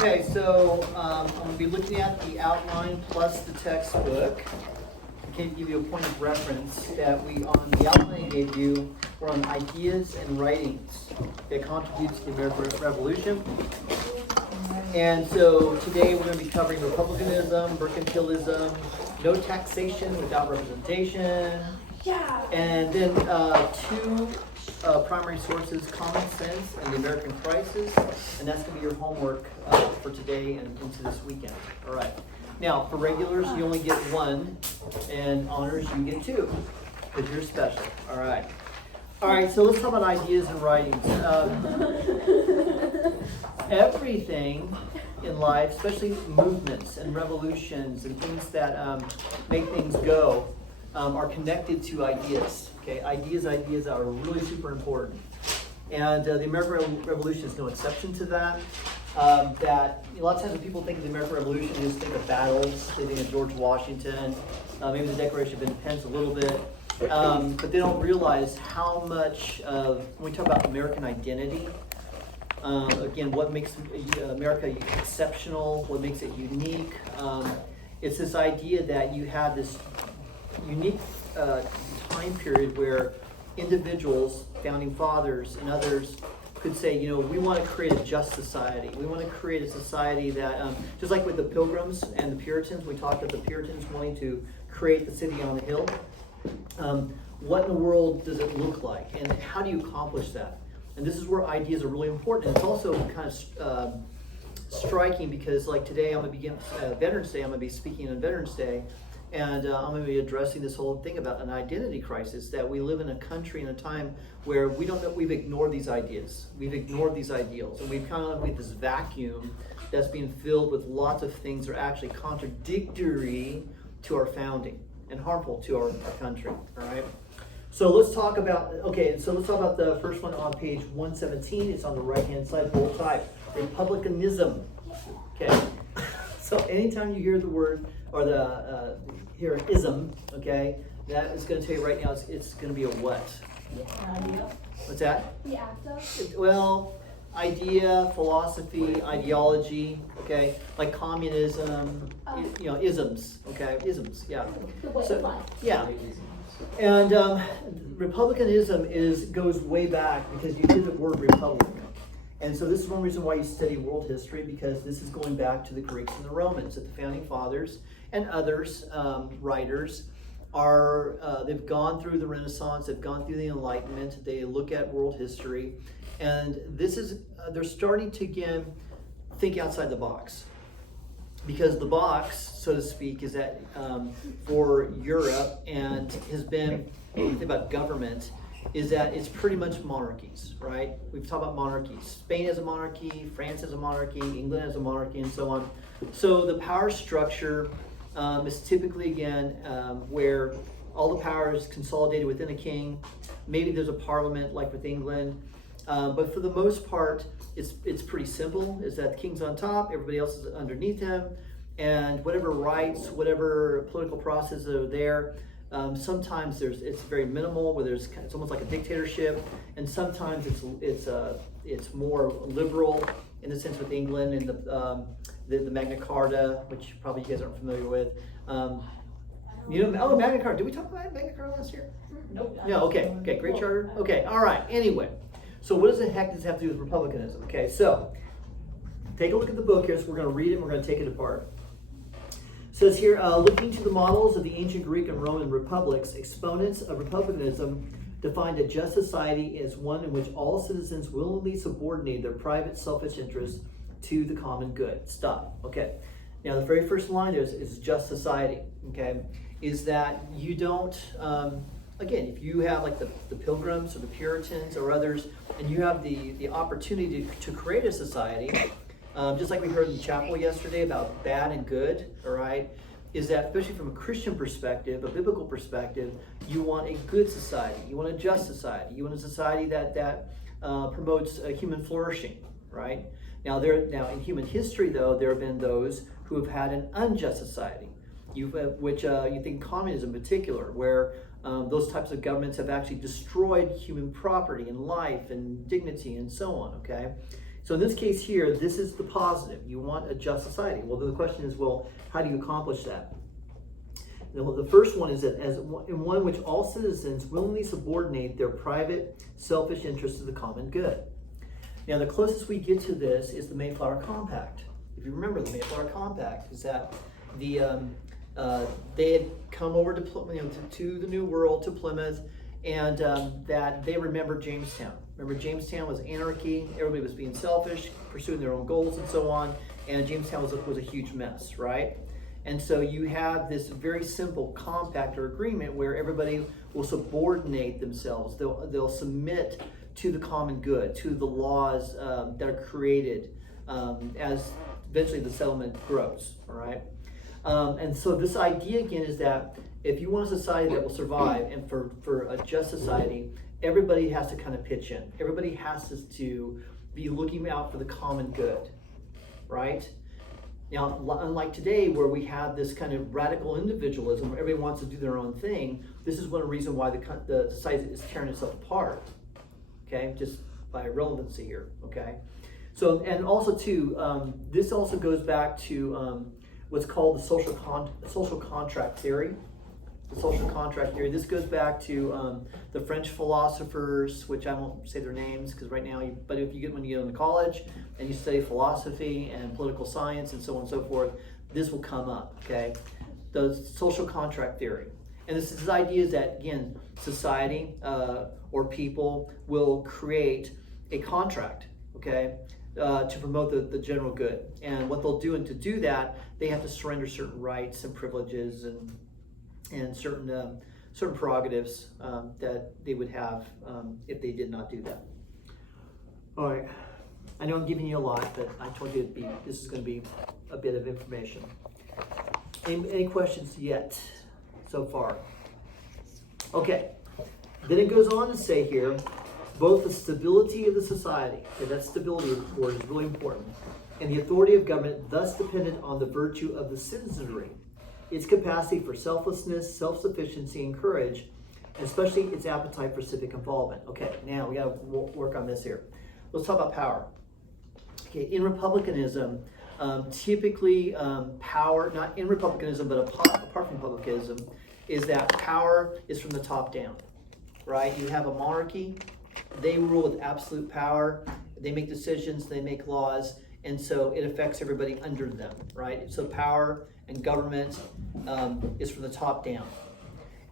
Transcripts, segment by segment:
Okay, so I'm going to be looking at the outline plus the textbook. I can give you a point of reference that on the outline I gave you were on ideas and writings that contribute to the American Revolution. And so today we're going to be covering republicanism, mercantilism, no taxation without representation, and then two primary sources, common sense and the American crisis, and that's going to be your homework for today and into this weekend. All right. Now, for regulars, you only get one, and honors, you get two, because you're special. All right. All right, so let's talk about ideas and writings. Everything in life, especially movements and revolutions and things that make things go, are connected to ideas. Okay, ideas are really super important, and the American Revolution is no exception to that. That a lot of times when people think of the American Revolution, they just think of battles. They think of George Washington, maybe the Declaration of Independence a little bit, but they don't realize how much of when we talk about American identity. Again, what makes America exceptional? What makes it unique? It's this idea that you have this unique time period where individuals, founding fathers and others, could say, we want to create a just society. We want to create a society that, just like with the Pilgrims and the Puritans, we talked about the Puritans wanting to create the city on the hill. What in the world does it look like, and how do you accomplish that? And this is where ideas are really important. It's also kind of striking because, like today, I'm going to begin Veterans Day. I'm going to be speaking on Veterans Day. And I'm going to be addressing this whole thing about an identity crisis, that we live in a country in a time where we don't know, we've ignored these ideas. We've ignored these ideals. And we've kind of with this vacuum that's being filled with lots of things that are actually contradictory to our founding and harmful to our country. All right. So let's talk about, the first one on page 117. It's on the right-hand side, bold type. Republicanism. Okay. So anytime you hear the word, or hear an ism, okay, that is going to tell you right now it's going to be a what? Idea. What's that? The act of? Well, idea, philosophy, ideology, okay, like communism, isms, okay, isms, yeah. The way of life. Yeah. And republicanism goes way back because you hear the word republic. And so this is one reason why you study world history, because this is going back to the Greeks and the Romans, that the founding fathers and others, writers, they've gone through the Renaissance, they've gone through the Enlightenment, they look at world history, and this is, they're starting to again think outside the box. Because the box, so to speak, is that for Europe and has been, when you think about government, is that it's pretty much monarchies, right? We've talked about monarchies. Spain has a monarchy, France has a monarchy, England has a monarchy, and so on. So the power structure is typically, again, where all the power is consolidated within a king. Maybe there's a parliament like with England. But for the most part, it's pretty simple, is that the king's on top, everybody else is underneath him, and whatever rights, whatever political processes are there, sometimes it's very minimal, where it's almost like a dictatorship, and sometimes it's more liberal in the sense with England and the Magna Carta, which probably you guys aren't familiar with. Magna Carta. Did we talk about Magna Carta last year? Nope. No. Okay. Great Charter. Okay. All right. Anyway, so what does the heck does this have to do with republicanism? Okay. So take a look at the book here. So we're going to read it and we're going to take it apart. It says here, looking to the models of the ancient Greek and Roman republics, exponents of republicanism defined a just society as one in which all citizens willingly subordinate their private selfish interests to the common good. Stop. Okay. Now the very first line there is just society. Okay. Is that you don't, again, if you have like the Pilgrims or the Puritans or others, and you have the opportunity to create a society, just like we heard in the chapel yesterday about bad and good, all right, is that especially from a Christian perspective, a biblical perspective, you want a good society. You want a just society. You want a society that promotes human flourishing, right? Now in human history, though, there have been those who have had an unjust society, you think communism in particular, where those types of governments have actually destroyed human property and life and dignity and so on, okay? So in this case here, this is the positive. You want a just society. Well, the question is, well, how do you accomplish that? The first one is that in one in which all citizens willingly subordinate their private, selfish interests to the common good. Now, the closest we get to this is the Mayflower Compact. If you remember, the Mayflower Compact is that they had come over to the New World, to Plymouth, and that they remembered Jamestown. Remember, Jamestown was anarchy. Everybody was being selfish, pursuing their own goals and so on. And Jamestown was a huge mess, right? And so you have this very simple compact or agreement where everybody will subordinate themselves. They'll submit to the common good, to the laws that are created as eventually the settlement grows, all right? And so this idea again is that if you want a society that will survive, and for a just society, everybody has to kind of pitch in. Everybody has to be looking out for the common good, right? Now, unlike today where we have this kind of radical individualism where everybody wants to do their own thing, this is one reason why the society is tearing itself apart, okay? Just by relevancy here, okay? So, and also too, this also goes back to what's called the social contract theory. The social contract theory. This goes back to the French philosophers, which I won't say their names because right now, but if you get when you get into college and you study philosophy and political science and so on and so forth, this will come up, okay? The social contract theory. And this is ideas that, again, society or people will create a contract, okay, to promote the general good. And what they'll do, and to do that, they have to surrender certain rights and privileges and certain prerogatives that they would have if they did not do that. All right, I know I'm giving you a lot, but I told you this is going to be a bit of information. Any questions yet so far? Okay, then it goes on to say here, both the stability of the society, okay, that stability word is really important, and the authority of government thus dependent on the virtue of the citizenry, its capacity for selflessness, self-sufficiency, and courage, and especially its appetite for civic involvement. Okay, now we got to work on this here. Let's talk about power. Okay, in republicanism, typically power, not in republicanism, but apart from republicanism, is that power is from the top down, right? You have a monarchy, they rule with absolute power, they make decisions, they make laws, and so it affects everybody under them, right? So power and government is from the top down.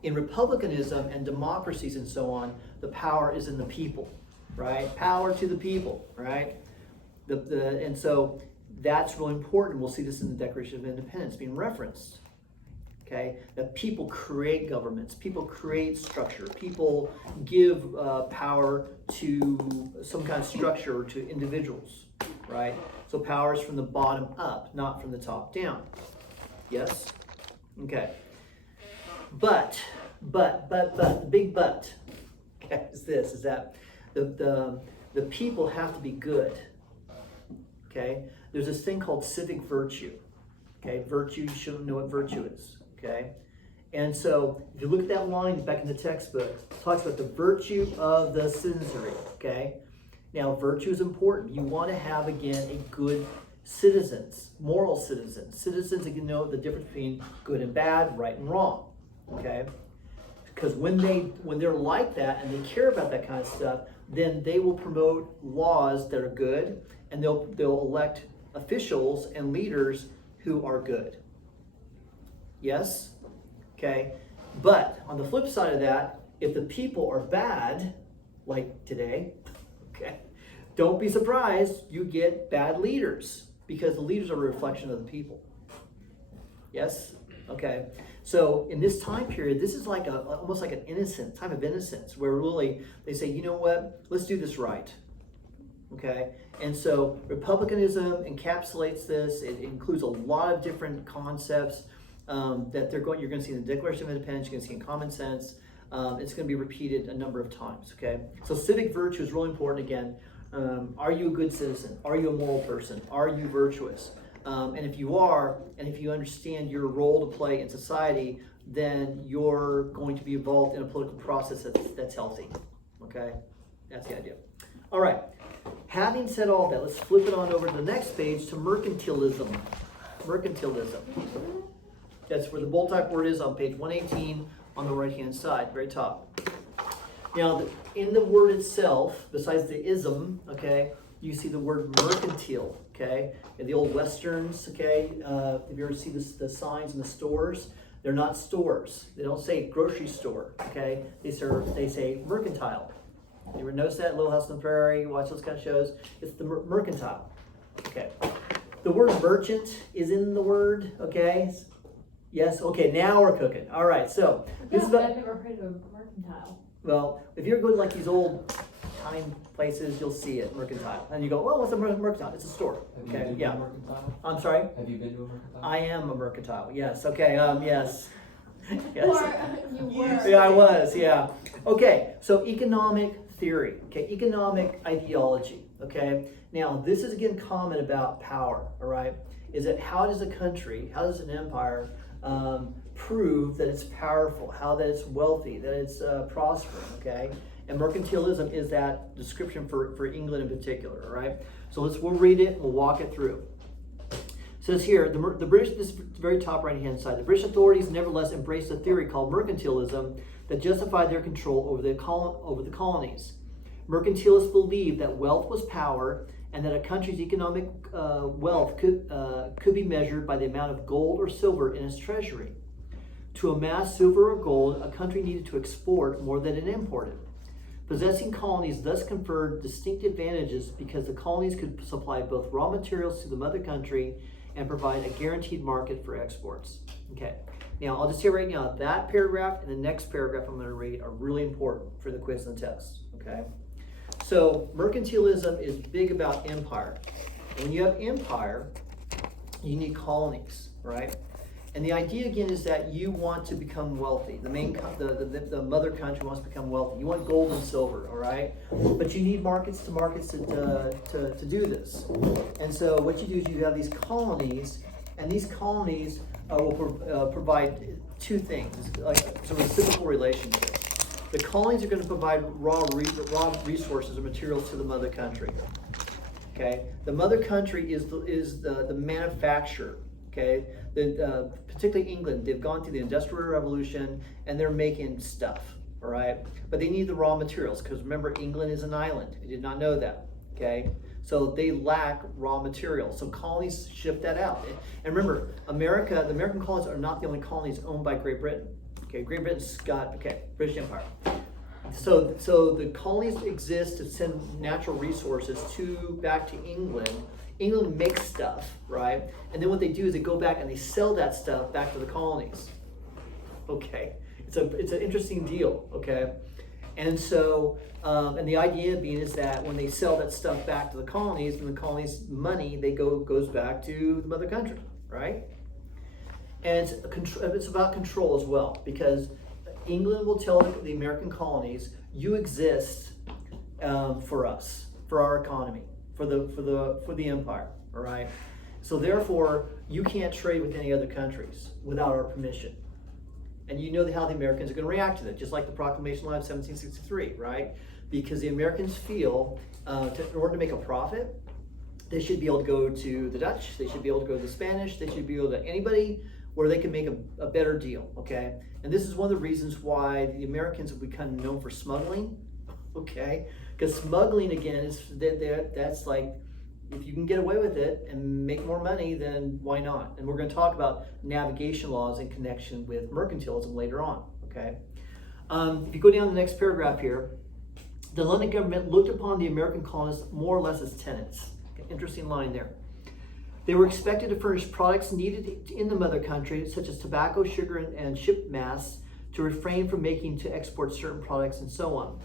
In republicanism and democracies and so on, the power is in the people, right? Power to the people, right? And so that's really important. We'll see this in the Declaration of Independence being referenced, okay? That people create governments, people create structure, people give power to some kind of structure to individuals, right? So power is from the bottom up, not from the top down. Yes? Okay. But, the big but, okay, is that the people have to be good, okay? There's this thing called civic virtue, okay? Virtue, you should know what virtue is, okay? And so, if you look at that line back in the textbook, it talks about the virtue of the citizenry, okay? Now, virtue is important. You want to have, again, a good citizens, moral citizens that can know the difference between good and bad, right and wrong, okay? Because when they're like that and they care about that kind of stuff, then they will promote laws that are good, and they'll elect officials and leaders who are good. Yes? Okay? But on the flip side of that, if the people are bad, like today, okay, don't be surprised you get bad leaders, because the leaders are a reflection of the people. Yes? Okay. So in this time period, this is like almost like an time of innocence, where really they say, you know what, let's do this right. Okay? And so republicanism encapsulates this. It includes a lot of different concepts that you're going to see in the Declaration of Independence, you're going to see in Common Sense. It's going to be repeated a number of times. Okay? So civic virtue is really important again. Are you a good citizen? Are you a moral person? Are you virtuous? And if you are, and if you understand your role to play in society, then you're going to be involved in a political process that's healthy. Okay? That's the idea. All right. having said all that, let's flip it on over to the next page to mercantilism. Mercantilism. That's where the bold type word is on page 118 on the right-hand side, very top. Now, in the word itself, besides the ism, okay, you see the word mercantile, okay? In the old westerns, okay, if you ever see the signs in the stores, they're not stores. They don't say grocery store, okay? They say mercantile. You ever notice that? Little House on the Prairie, you watch those kind of shows? It's the mercantile, okay? The word merchant is in the word, okay? Yes, okay, now we're cooking. All right, so this is I've never heard of mercantile. well, if you're going to like these old time places, you'll see it, mercantile. And you go, well, what's a mercantile? It's a store. Have you Okay, been yeah. to a mercantile? I'm sorry? Have you been to a mercantile? I am a mercantile. Yes, okay, yes. Yes. Or you were. Yeah, I was, yeah. Okay, so economic theory, okay, economic ideology, okay. Now, this is again common about power, all right, is that how does a country, how does an empire prove that it's powerful, how that it's wealthy, that it's prospering, okay? And mercantilism is that description for England in particular, all right? So we'll read it, we'll walk it through. It says here, the British, this very top right-hand side, the British authorities nevertheless embraced a theory called mercantilism that justified their control over the colonies. Mercantilists believed that wealth was power and that a country's economic wealth could be measured by the amount of gold or silver in its treasury. To amass silver or gold, a country needed to export more than it imported. Possessing colonies thus conferred distinct advantages because the colonies could supply both raw materials to the mother country and provide a guaranteed market for exports. Okay, now I'll just say right now, that paragraph and the next paragraph I'm going to read are really important for the quiz and test, okay? So mercantilism is big about empire. When you have empire, you need colonies, right? And the idea again is that you want to become wealthy. The mother country wants to become wealthy. You want gold and silver, all right? But you need markets to do this. And so what you do is you have these colonies, and these colonies will provide two things, like it's a reciprocal relationship. The colonies are going to provide raw resources or materials to the mother country. Okay, the mother country is the manufacturer. Okay, particularly England, they've gone through the Industrial Revolution and they're making stuff. All right, but they need the raw materials because remember, England is an island. You did not know that. Okay, so they lack raw materials. So colonies ship that out. And remember, the American colonies are not the only colonies owned by Great Britain. Okay, Great Britain's got, British Empire. So the colonies exist to send natural resources back to England. England makes stuff, right? And then what they do is they go back and they sell that stuff back to the colonies. Okay, it's an interesting deal, okay? And so, and the idea being is that when they sell that stuff back to the colonies, and the colonies' money, goes back to the mother country, right? And it's about control as well, because England will tell the American colonies, you exist for us, for our economy, for the empire, all right? So therefore, you can't trade with any other countries without our permission. And you know how the Americans are going to react to that, just like the Proclamation of 1763, right? Because the Americans feel, in order to make a profit, they should be able to go to the Dutch, they should be able to go to the Spanish, they should be able to anybody where they can make a better deal, okay? And this is one of the reasons why the Americans have become known for smuggling, okay? Because smuggling, again, that's like, if you can get away with it and make more money, then why not? And we're going to talk about navigation laws in connection with mercantilism later on, okay? If you go down the next paragraph here, the London government looked upon the American colonists more or less as tenants. Okay, interesting line there. They were expected to furnish products needed in the mother country, such as tobacco, sugar, and ship mass, to refrain from making to export certain products and so on.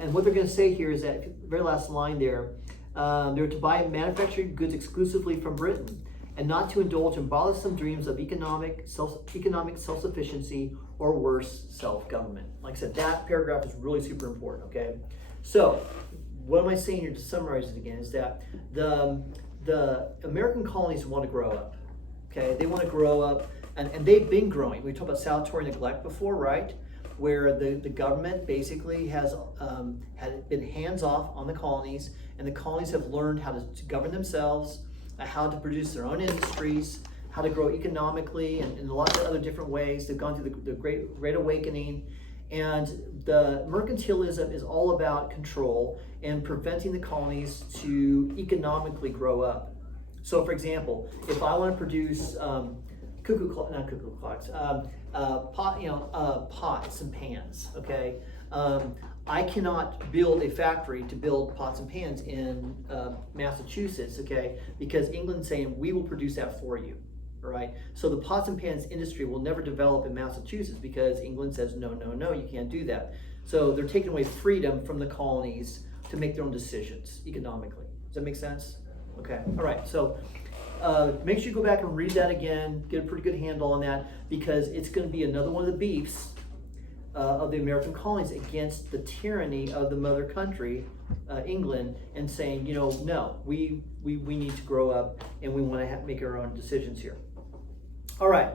And what they're going to say here is that, very last line there, they were to buy manufactured goods exclusively from Britain and not to indulge in bothersome dreams of economic self-sufficiency or worse, self-government. Like I said, that paragraph is really super important, okay? So, what am I saying here to summarize it again is that the American colonies want to grow up, okay? They want to grow up, and they've been growing. We talked about salutary neglect before, right? Where the government basically has had been hands-off on the colonies, and the colonies have learned how to govern themselves, how to produce their own industries, how to grow economically, and in lots of other different ways. They've gone through the Great Awakening, and the mercantilism is all about control and preventing the colonies to economically grow up. So, for example, if I want to produce pots and pans, okay? I cannot build a factory to build pots and pans in Massachusetts, okay? Because England's saying, we will produce that for you, all right? So the pots and pans industry will never develop in Massachusetts because England says, no, no, no, you can't do that. So they're taking away freedom from the colonies to make their own decisions economically. Does that make sense? Okay, all right, so make sure you go back and read that again, get a pretty good handle on that, because it's going to be another one of the beefs of the American colonies against the tyranny of the mother country, England, and saying, you know, no, we need to grow up and we want to make our own decisions here. All right,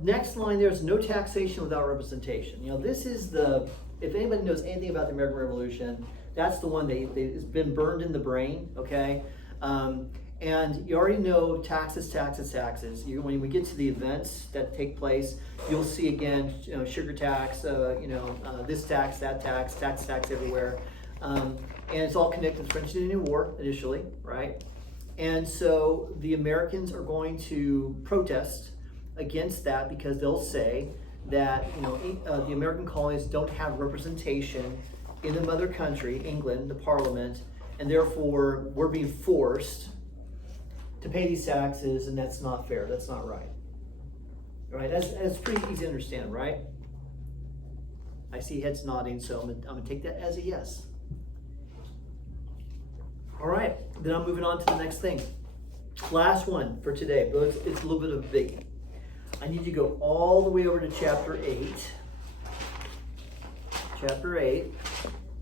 next line, there's no taxation without representation. You know, this is the, if anybody knows anything about the American Revolution, that's the one it's been burned in the brain, okay? And you already know taxes, taxes, taxes. When we get to the events that take place, you'll see again, you know, sugar tax, this tax, that tax everywhere. And it's all connected to the French and Indian War initially, right? And so the Americans are going to protest against that because they'll say that, you know, the American colonies don't have representation in the mother country, England, the parliament, and therefore we're being forced to pay these taxes, and that's not fair. That's not right. All right, that's pretty easy to understand, right? I see heads nodding, so I'm gonna take that as a yes. All right, then I'm moving on to the next thing. Last one for today, but it's a little bit of a biggie. I need you to go all the way over to chapter 8. Chapter 8,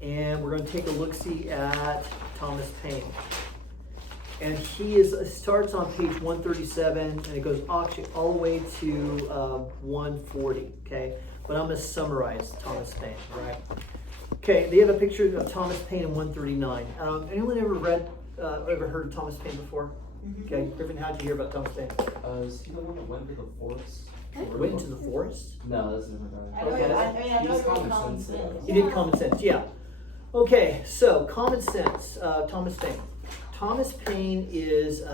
and we're going to take a look-see at Thomas Paine. And he starts on page 137, and it goes actually all the way to 140, okay? But I'm going to summarize Thomas Paine, all right? Okay, they have a picture of Thomas Paine in 139. Anyone ever heard of Thomas Paine before? Mm-hmm. Okay, Griffin, how'd you hear about Thomas Paine? Is he the one that went to the forest? Went into the forest? No, that's a different guy. I know He's you're Common Common Sense. Sense. He did Common Sense, yeah. Okay, so Common Sense, Thomas Paine. Thomas Paine is,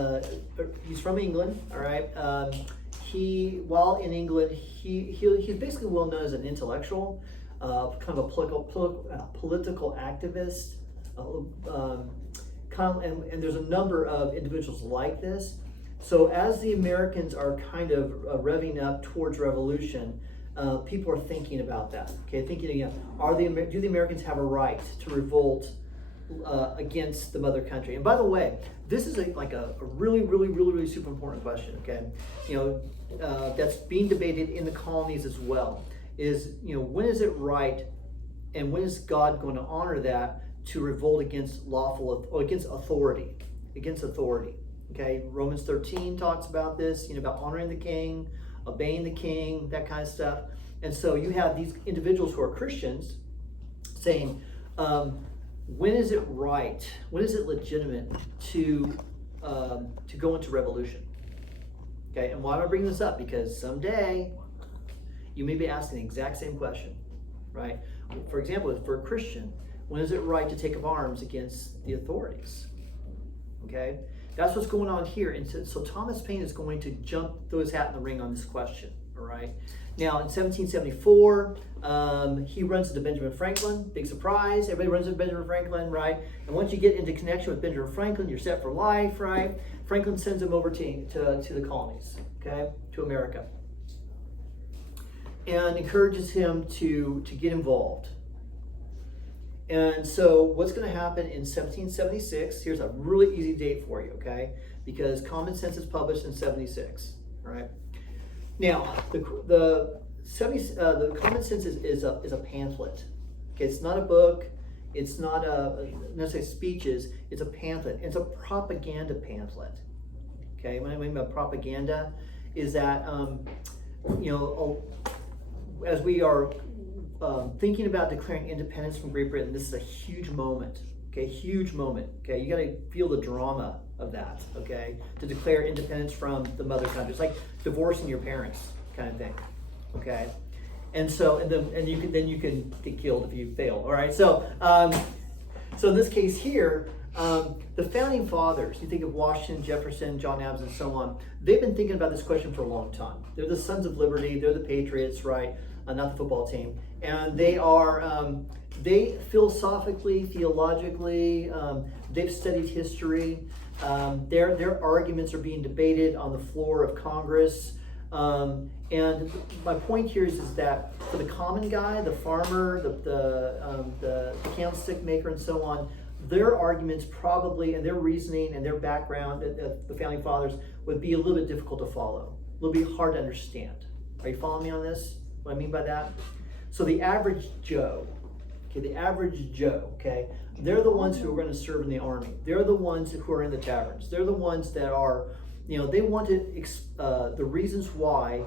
he's from England, all right? While in England, he's basically well known as an intellectual, kind of a political activist, and there's a number of individuals like this. So as the Americans are kind of revving up towards revolution, people are thinking about that. Okay, thinking again, do the Americans have a right to revolt against the mother country? And by the way, this is a really super important question. Okay, you know, that's being debated in the colonies as well. Is, you know, when is it right, and when is God going to honor that to revolt against against authority? Okay, Romans 13 talks about this, you know, about honoring the king, obeying the king, that kind of stuff. And so you have these individuals who are Christians saying, when is it right, when is it legitimate to go into revolution? Okay, and why am I bringing this up? Because someday you may be asking the exact same question, right? For example, for a Christian, when is it right to take up arms against the authorities? Okay, that's what's going on here. And so Thomas Paine is going to throw his hat in the ring on this question, all right? Now, in 1774, he runs into Benjamin Franklin. Big surprise, everybody runs into Benjamin Franklin, right? And once you get into connection with Benjamin Franklin, you're set for life, right? Franklin sends him over to the colonies, okay, to America, and encourages him to get involved. And so what's going to happen in 1776, here's a really easy date for you, okay? Because Common Sense is published in 76, all right? Now, the Common Sense is a pamphlet. Okay, it's not a book, it's not necessarily speeches, it's a pamphlet. It's a propaganda pamphlet. Okay, what I mean by propaganda is that, you know, as we are thinking about declaring independence from Great Britain, this is a huge moment, Okay, huge moment. Okay, you got to feel the drama of that. Okay, to declare independence from the mother country. It's like divorcing your parents, kind of thing. Okay, and so and you can get killed if you fail. All right, so so in this case here, the founding fathers, you think of Washington, Jefferson, John Adams, and so on, they've been thinking about this question for a long time. They're the Sons of Liberty, they're the Patriots, right? Not the football team. And they are, they philosophically, theologically, they've studied history. Their arguments are being debated on the floor of Congress. And my point here is that for the common guy, the farmer, the candlestick maker, and so on, their arguments probably, and their reasoning and their background, the founding fathers, would be a little bit difficult to follow, a little bit hard to understand. Are you following me on this? What I mean by that? So the average Joe, okay, they're the ones who are going to serve in the army. They're the ones who are in the taverns. They're the ones that are, they want to, the reasons why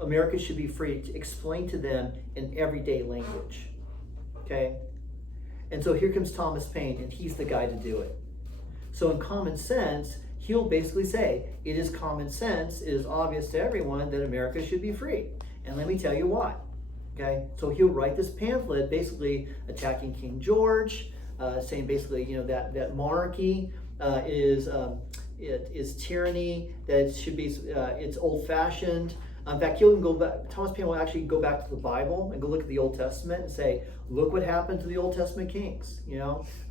America should be free, to explain to them in everyday language, okay? And so here comes Thomas Paine, and he's the guy to do it. So in common sense, he'll basically say, it is common sense, it is obvious to everyone that America should be free. And let me tell you why. Okay, so he'll write this pamphlet basically attacking King George, saying basically, that monarchy is tyranny, that it should be, it's old-fashioned. In fact, he'll even go back, Thomas Paine will actually go back to the Bible and go look at the Old Testament and say, look what happened to the Old Testament kings.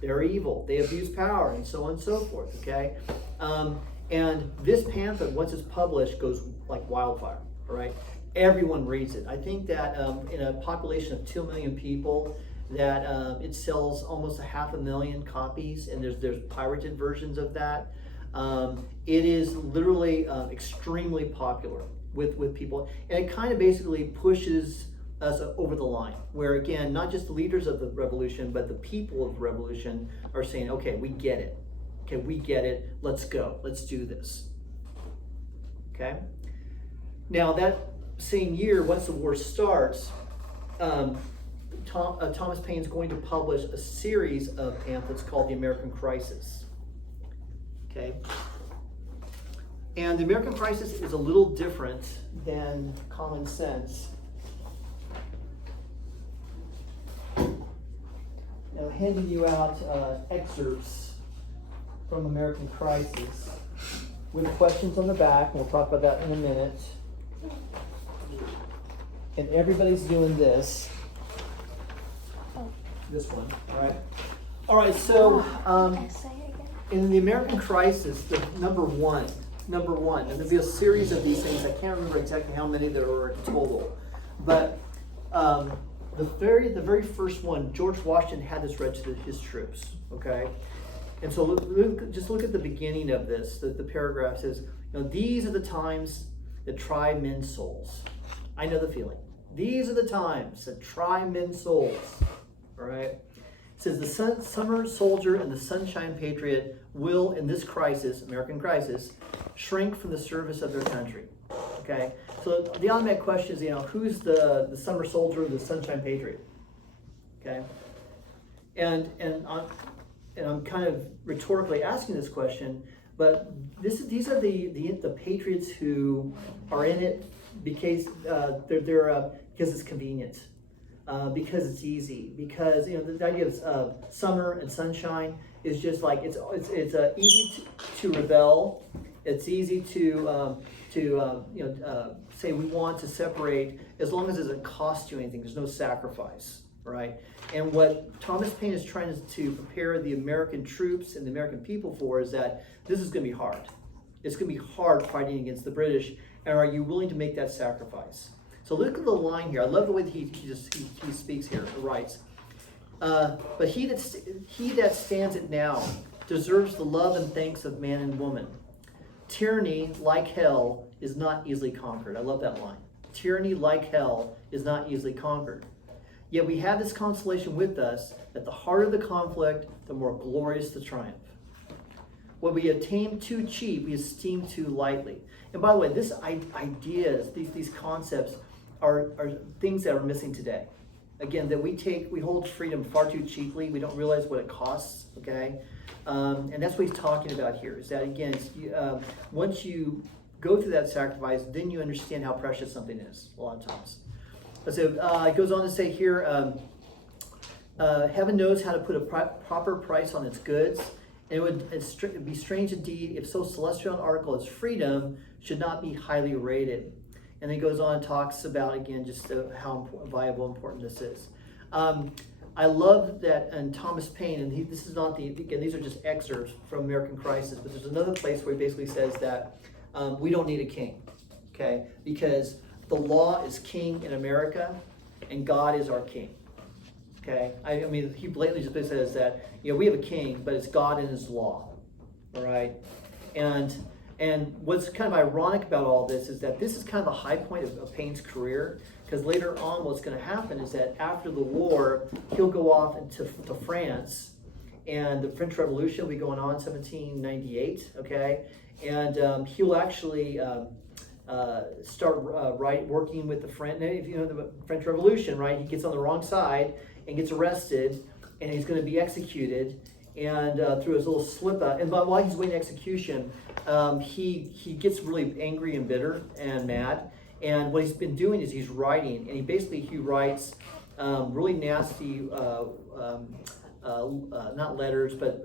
They're evil, they abuse power, and so on and so forth, okay? And this pamphlet, once it's published, goes like wildfire, all right? Everyone reads it. I think that in a population of 2 million people, that it sells almost 500,000 copies, and there's pirated versions of that. It is literally extremely popular with people, and it kind of basically pushes us over the line, where again, not just the leaders of the revolution, but the people of the revolution are saying, okay, we get it. Okay, we get it. Let's go. Let's do this. Okay? Now, that same year, once the war starts, Thomas Paine is going to publish a series of pamphlets called The American Crisis. Okay? And The American Crisis is a little different than Common Sense. Now, I'm handing you out excerpts from American Crisis with questions on the back, and we'll talk about that in a minute. And everybody's doing this. This one, all right? All right, so in the American Crisis, the number one, and there'll be a series of these things. I can't remember exactly how many there were in total. But the very first one, George Washington had this read to his troops, okay? And so just look at the beginning of this. The paragraph says, these are the times that try men's souls. I know the feeling. These are the times that try men's souls. All right? It says the summer soldier and the sunshine patriot will, in this crisis, American crisis, shrink from the service of their country. Okay? So the automatic question is, who's the summer soldier or the sunshine patriot? Okay? And I'm kind of rhetorically asking this question, but these are the patriots who are in it because because it's convenient, because it's easy, because the idea of summer and sunshine is just like it's easy to rebel. It's easy to say we want to separate as long as it doesn't cost you anything. There's no sacrifice, right? And what Thomas Paine is trying to prepare the American troops and the American people for is that this is going to be hard. It's going to be hard fighting against the British. And are you willing to make that sacrifice? So look at the line here. I love the way that he speaks here. He writes, but he that stands it now deserves the love and thanks of man and woman. Tyranny, like hell, is not easily conquered. I love that line. Tyranny, like hell, is not easily conquered. Yet we have this consolation with us, that the harder the conflict, the more glorious the triumph. What we attain too cheap, we esteem too lightly. And by the way, these ideas, these concepts are things that are missing today. again, that we hold freedom far too cheaply. We don't realize what it costs, okay? And that's what he's talking about here, is that, again, once you go through that sacrifice, then you understand how precious something is, a lot of times. So it goes on to say here, heaven knows how to put a proper price on its goods. And it would be strange indeed if so celestial an article as freedom should not be highly rated. And then it goes on and talks about, again, just how viable, important this is. I love that, and Thomas Paine, and this is not again, these are just excerpts from American Crisis, but there's another place where he basically says that we don't need a king, okay? Because the law is king in America, and God is our king. Okay, I mean, he blatantly just says that, we have a king, but it's God and his law, all right? And what's kind of ironic about all this is that this is kind of the high point of Paine's career, because later on what's going to happen is that after the war, he'll go off to France, and the French Revolution will be going on in 1798, okay? And he'll actually start working with the French, the French Revolution, right? He gets on the wrong side and gets arrested, and he's going to be executed. And through his little slip up, and while he's waiting execution, he gets really angry and bitter and mad. And what he's been doing is he's writing, and he writes really nasty, not letters, but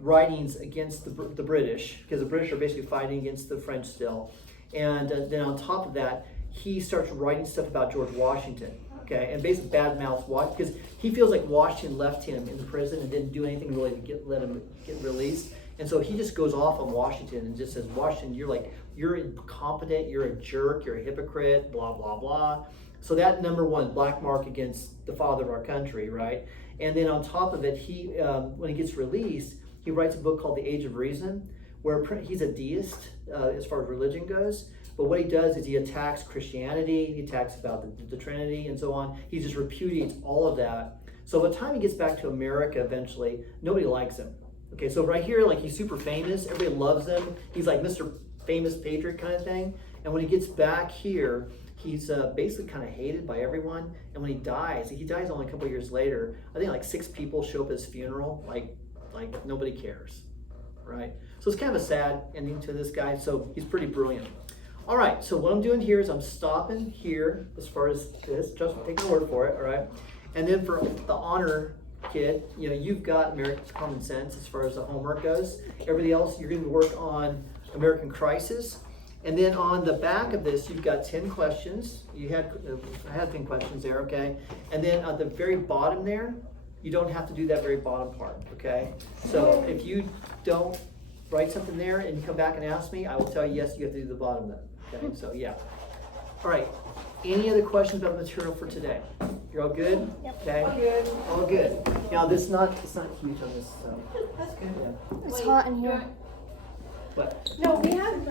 writings against the British, because the British are basically fighting against the French still. And then on top of that, he starts writing stuff about George Washington. Okay, and basically badmouths Washington, because he feels like Washington left him in the prison and didn't do anything really to let him get released. And so he just goes off on Washington and just says, Washington, you're incompetent, you're a jerk, you're a hypocrite, blah, blah, blah. So that, number one, black mark against the father of our country, right? And then on top of it, he when he gets released, he writes a book called The Age of Reason, where he's a deist as far as religion goes. But what he does is he attacks Christianity, he attacks about the Trinity and so on. He just repudiates all of that. So by the time he gets back to America eventually, nobody likes him. Okay, so right here, he's super famous, everybody loves him. He's like Mr. Famous Patriot kind of thing. And when he gets back here, he's basically kind of hated by everyone. And when he dies only a couple of years later. I think 6 people show up at his funeral, like nobody cares, right? So it's kind of a sad ending to this guy. So he's pretty brilliant. All right, so what I'm doing here is I'm stopping here as far as this, just take my word for it, all right? And then for the honor kid, you've got American Common Sense as far as the homework goes. Everybody else, you're going to work on American Crisis. And then on the back of this, you've got 10 questions. I had 10 questions there, okay? And then at the very bottom there, you don't have to do that very bottom part, okay? So if you don't write something there and you come back and ask me, I will tell you, yes, you have to do the bottom then. Okay, so yeah. All right. Any other questions about the material for today? You're all good? Yep. Okay. All good. All good. Now it's not huge on this. So. That's good. Yeah. It's hot in here. But No, we have